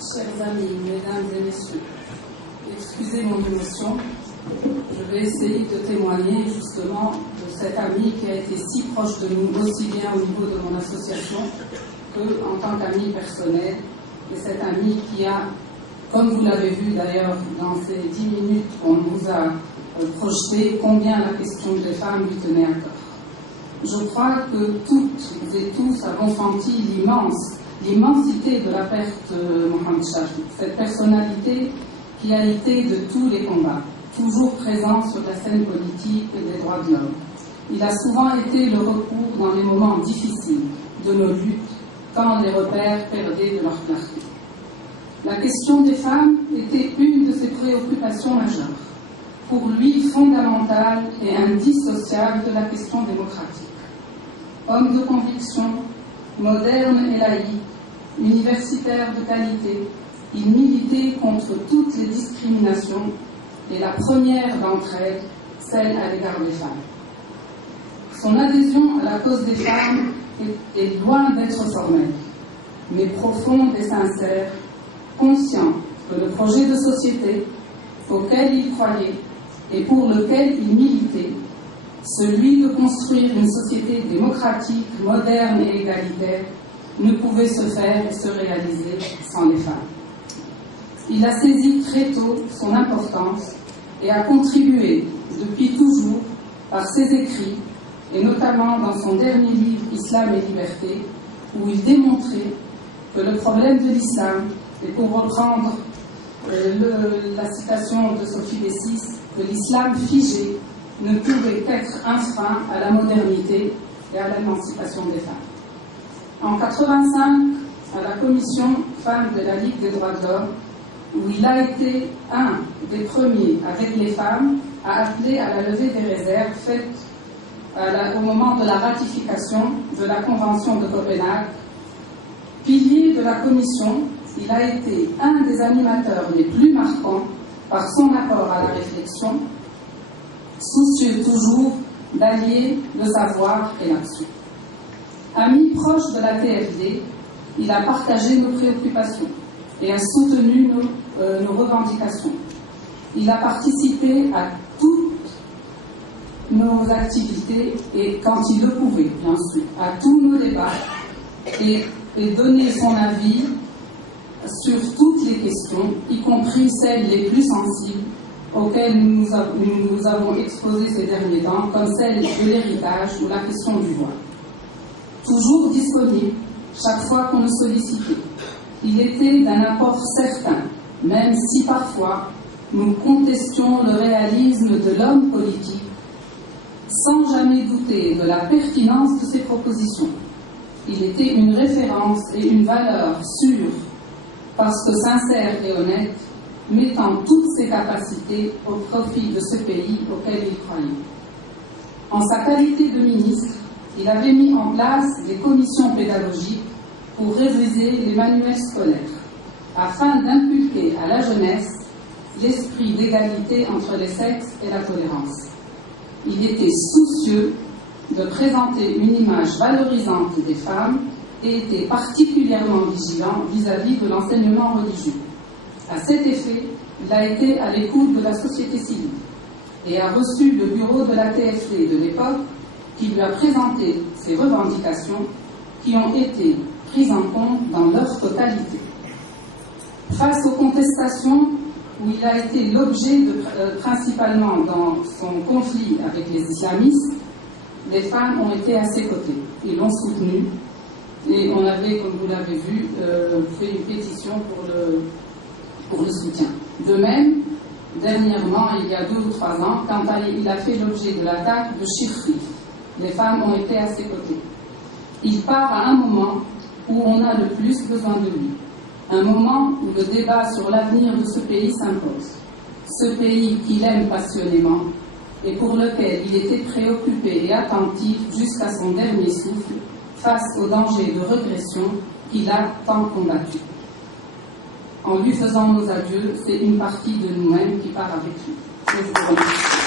Chers amis, mesdames et messieurs, excusez mon émotion, je vais essayer de témoigner justement de cet ami qui a été si proche de nous, aussi bien au niveau de mon association qu'en tant qu'ami personnel, et cet ami qui a, comme vous l'avez vu d'ailleurs dans ces 10 minutes qu'on nous a projeté, combien la question des femmes lui tenait à cœur. Je crois que toutes et tous avons senti l'immensité de la perte de Mohamed Chafi, cette personnalité qui a été de tous les combats, toujours présent sur la scène politique et des droits de l'homme. Il a souvent été le recours dans les moments difficiles de nos luttes, quand les repères perdaient de leur clarté. La question des femmes était une de ses préoccupations majeures, pour lui fondamentale et indissociable de la question démocratique. Homme de conviction, moderne et laïque, universitaire de qualité, il militait contre toutes les discriminations et la première d'entre elles, celle à l'égard des femmes. Son adhésion à la cause des femmes est loin d'être formelle, mais profonde et sincère, conscient que le projet de société auquel il croyait et pour lequel il militait, celui de construire une société démocratique, moderne et égalitaire, ne pouvait se faire et se réaliser sans les femmes. Il a saisi très tôt son importance et a contribué depuis toujours par ses écrits, et notamment dans son dernier livre « Islam et liberté », où il démontrait que le problème de l'islam, et pour reprendre la citation de Sophie Bessis, que l'islam figé ne pouvait qu'être un frein à la modernité et à l'émancipation des femmes. En 1985, à la commission femmes de la Ligue des droits de l'homme, où il a été un des premiers, avec les femmes, à appeler à la levée des réserves faites au moment de la ratification de la Convention de Copenhague. Pilier de la commission, il a été un des animateurs les plus marquants par son apport à la réflexion, soucieux toujours d'allier le savoir et l'action. Ami proche de la TFD, il a partagé nos préoccupations et a soutenu nos revendications. Il a participé à toutes nos activités et, quand il le pouvait, bien sûr, à tous nos débats et donné son avis sur toutes les questions, y compris celles les plus sensibles auxquelles nous avons exposé ces derniers temps, comme celle de l'héritage ou la question du voile. Toujours disponible, chaque fois qu'on le sollicitait, il était d'un apport certain, même si parfois nous contestions le réalisme de l'homme politique, sans jamais douter de la pertinence de ses propositions. Il était une référence et une valeur sûre, parce que sincère et honnête, mettant toutes ses capacités au profit de ce pays auquel il croyait. En sa qualité de ministre, il avait mis en place des commissions pédagogiques pour réviser les manuels scolaires, afin d'inculquer à la jeunesse l'esprit d'égalité entre les sexes et la tolérance. Il était soucieux de présenter une image valorisante des femmes et était particulièrement vigilant vis-à-vis de l'enseignement religieux. À cet effet, il a été à l'écoute de la société civile et a reçu le bureau de la TFD de l'époque qui lui a présenté ses revendications qui ont été prises en compte dans leur totalité. Face aux contestations où il a été l'objet principalement dans son conflit avec les islamistes, les femmes ont été à ses côtés. Ils l'ont soutenu et on avait, comme vous l'avez vu, fait une pétition pour le soutien. De même, dernièrement, il y a 2 ou 3 ans, quand il a fait l'objet de l'attaque de Chirfi, les femmes ont été à ses côtés. Il part à un moment où on a le plus besoin de lui, un moment où le débat sur l'avenir de ce pays s'impose, ce pays qu'il aime passionnément et pour lequel il était préoccupé et attentif jusqu'à son dernier souffle face aux dangers de régression qu'il a tant combattu. En lui faisant nos adieux, c'est une partie de nous-mêmes qui part avec lui. Je vous remercie.